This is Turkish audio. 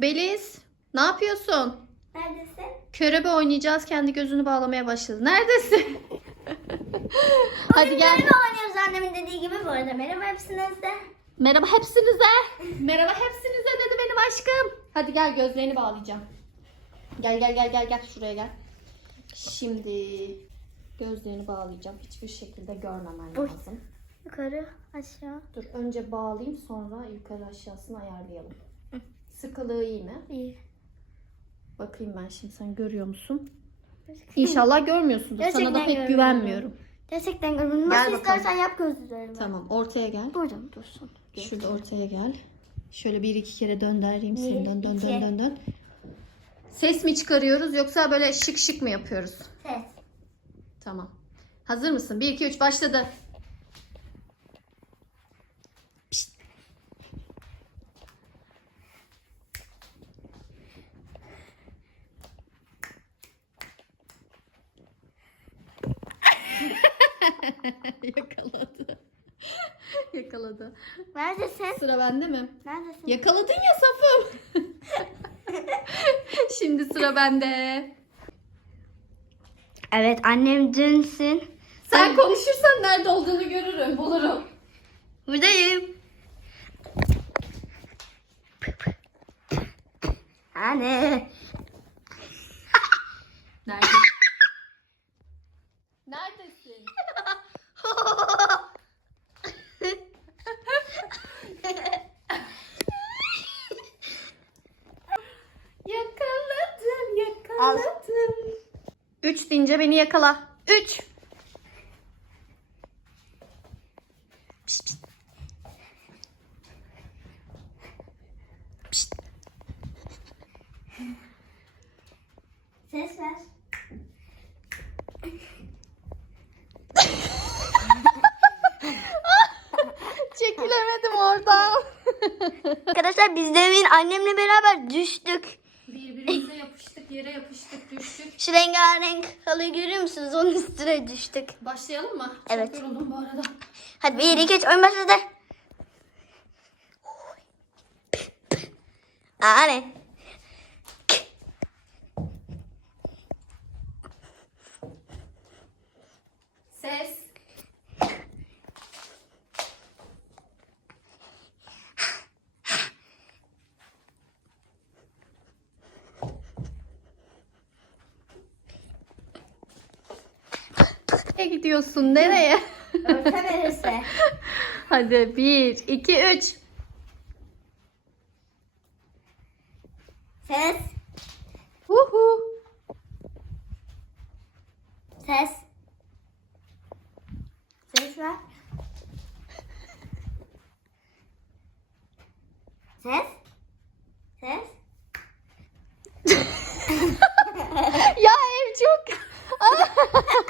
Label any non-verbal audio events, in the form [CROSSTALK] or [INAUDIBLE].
Beliz. Ne yapıyorsun? Neredesin? Körebe oynayacağız. Kendi gözünü bağlamaya başladı. Neredesin? [LAUGHS] Hadi gel. Merhaba oynuyoruz annemin dediği gibi bu arada. Merhaba hepsinize. Merhaba hepsinize. [LAUGHS] Merhaba hepsinize dedi benim aşkım. Hadi gel gözlerini bağlayacağım. Gel gel gel gel gel şuraya gel. Şimdi gözlerini bağlayacağım. Hiçbir şekilde görmemen Oy. lazım. Yukarı, aşağı. Dur önce bağlayayım sonra yukarı aşağısını ayarlayalım. Sıkılığı iyi mi? İyi. Bakayım ben şimdi sen görüyor musun? İnşallah görmüyorsundur. Sana da Gerçekten pek görmüyorum. güvenmiyorum. Gerçekten. Gel Nasıl bakalım. istersen yap gözlülerimi. Tamam ortaya gel. Buradan dursun. Şurada ortaya gel. Şöyle bir iki kere döndüreyim seni. Dön dön iki. dön dön dön. Ses mi çıkarıyoruz yoksa böyle şık şık mı yapıyoruz? Ses. Tamam. Hazır mısın? 1 2 3 başladı. Pişt. [LAUGHS] Yakaladı. Yakaladı. Neredesin? Sıra bende mi? Neredesin? Yakaladın ya safım. [LAUGHS] Şimdi sıra bende. Evet annem dünsün. Sen konuşursan nerede olduğunu görürüm, bulurum. Buradayım. Anne. Nerede? Neredesin? [LAUGHS] Yakaladım, yakaladım. Üç deyince beni yakala. Üç. Pişt, pişt. Pişt. Ses ver. Oradan. Arkadaşlar biz demin annemle beraber düştük. Birbirimize yapıştık, yere yapıştık, düştük. Şu rengarenk halıyı görüyor musunuz? Onun üstüne düştük. Başlayalım mı? Evet. Çok yoruldum bu arada. Hadi bir iki üç oyun başladı. Anne. Ses. Nereye gidiyorsun? Nereye? Örte verirse. [LAUGHS] Hadi bir, iki, üç. Ses. Uhu. Ses. Ses ver. Ses. Ses. [LAUGHS] Ya ev çok... [LAUGHS]